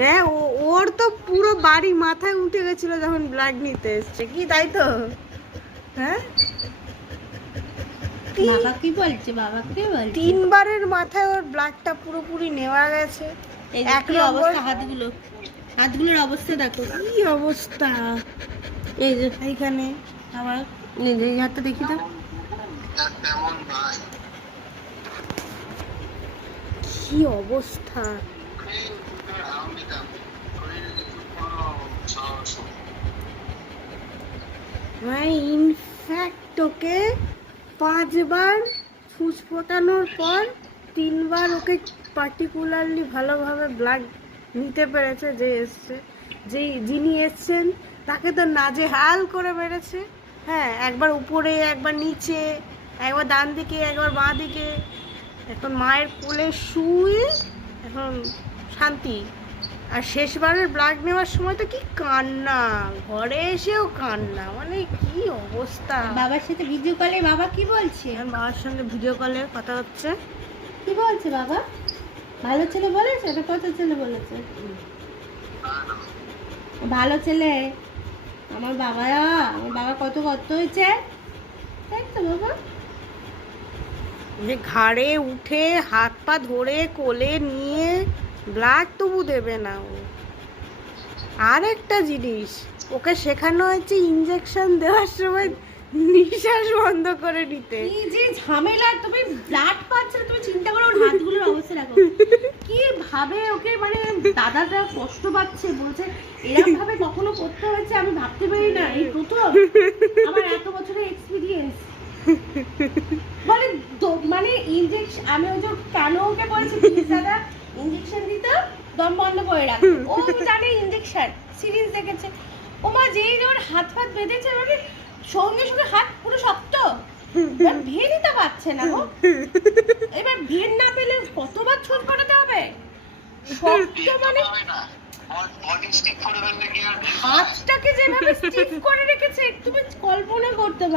হ্যাঁ, ওর তো পুরো বাড়ি মাথায় উঠে গেছিল যখন ব্লাড নিতে এসছে, কি তাই তো? হ্যাঁ, বাবা কি বলছে, বাবা কি বলছে? 3 বারের মাথায় ওর ব্লাডটা পুরোপুরি নেওয়া গেছে। এক অবস্থা, হাতগুলোর অবস্থা দেখো, কি অবস্থা। এই যে এইখানে আবার এই হাতটা দেখি তো, কি অবস্থা। মানে ইনফ্যাক্ট ওকে 5 বার ফুস ফোটানোর পর 3 বার ওকে পার্টিকুলারলি ভালোভাবে ব্লাড নিতে পেরেছে। যে এসছে, যিনি এসছেন তাকে তো নাজেহাল করে মেরেছে। হ্যাঁ, একবার উপরে, একবার নিচে, একবার ডান দিকে, একবার বাঁ দিকে। এখন মায়ের কোলে শুয়ে এখন শান্তি। আর শেষবারের ব্লাড নেওয়ার সময় তো কি কান্না, ঘরে এসেও কান্না, মানে কি অবস্থা। বাবার সাথে ভিডিও কলে বাবা কি বলছে? এখন বাবার সঙ্গে ভিডিও কলে কথা হচ্ছে। কি বলছে বাবা? ভালো ছেলে বলেছে না কত ছেলে বলেছে? ভালো ছেলে। আমার বাবা কত হয়েছে, তাই তো বাবা? যে ঘাড়ে উঠে হাত পা ধরে কোলে নিয়ে ব্লাড তবু দেবে না ও। আর একটা জিনিস, ওকে শেখানো হয়েছে ইনজেকশন দেওয়ার সময় নিঃশ্বাস বন্ধ করে নিতে। কি যে ঝামেলা, তুমি ব্লাড পাচ্ছ না, তুমি চিন্তা করো ওর হাতগুলোর অবস্থা দেখো কি ভাবে ওকে, মানে দাদাটা কষ্ট পাচ্ছে, বলছে এরকম ভাবে কখনো করতে হয়েছে আমি ভাবতে পারি না, এই প্রথম আমার এত বছরের এক্সপিরিয়েন্স। মানে মানে ইনজেকশন, আমি ওই যে কেন ওকে বলেছি প্লিজ দাদা ইনজেকশন দিতে, দম বন্ধ করে রাখো, ও জানে ইনজেকশন, সিরিজ দেখেছে। ও মা যেই ওর হাত ফাত বেঁধেছে, মানে সঙ্গে সঙ্গে হাত পুরো শক্ত, ভিড় দিতে পারছে না গো। এবার ভিড় না পেলে কতবার ছুট পাঠাতে হবে, শক্ত মানে হাতটাকে যেভাবে স্টিফ করে রেখেছে তুমি কল্পনা করতে পারো।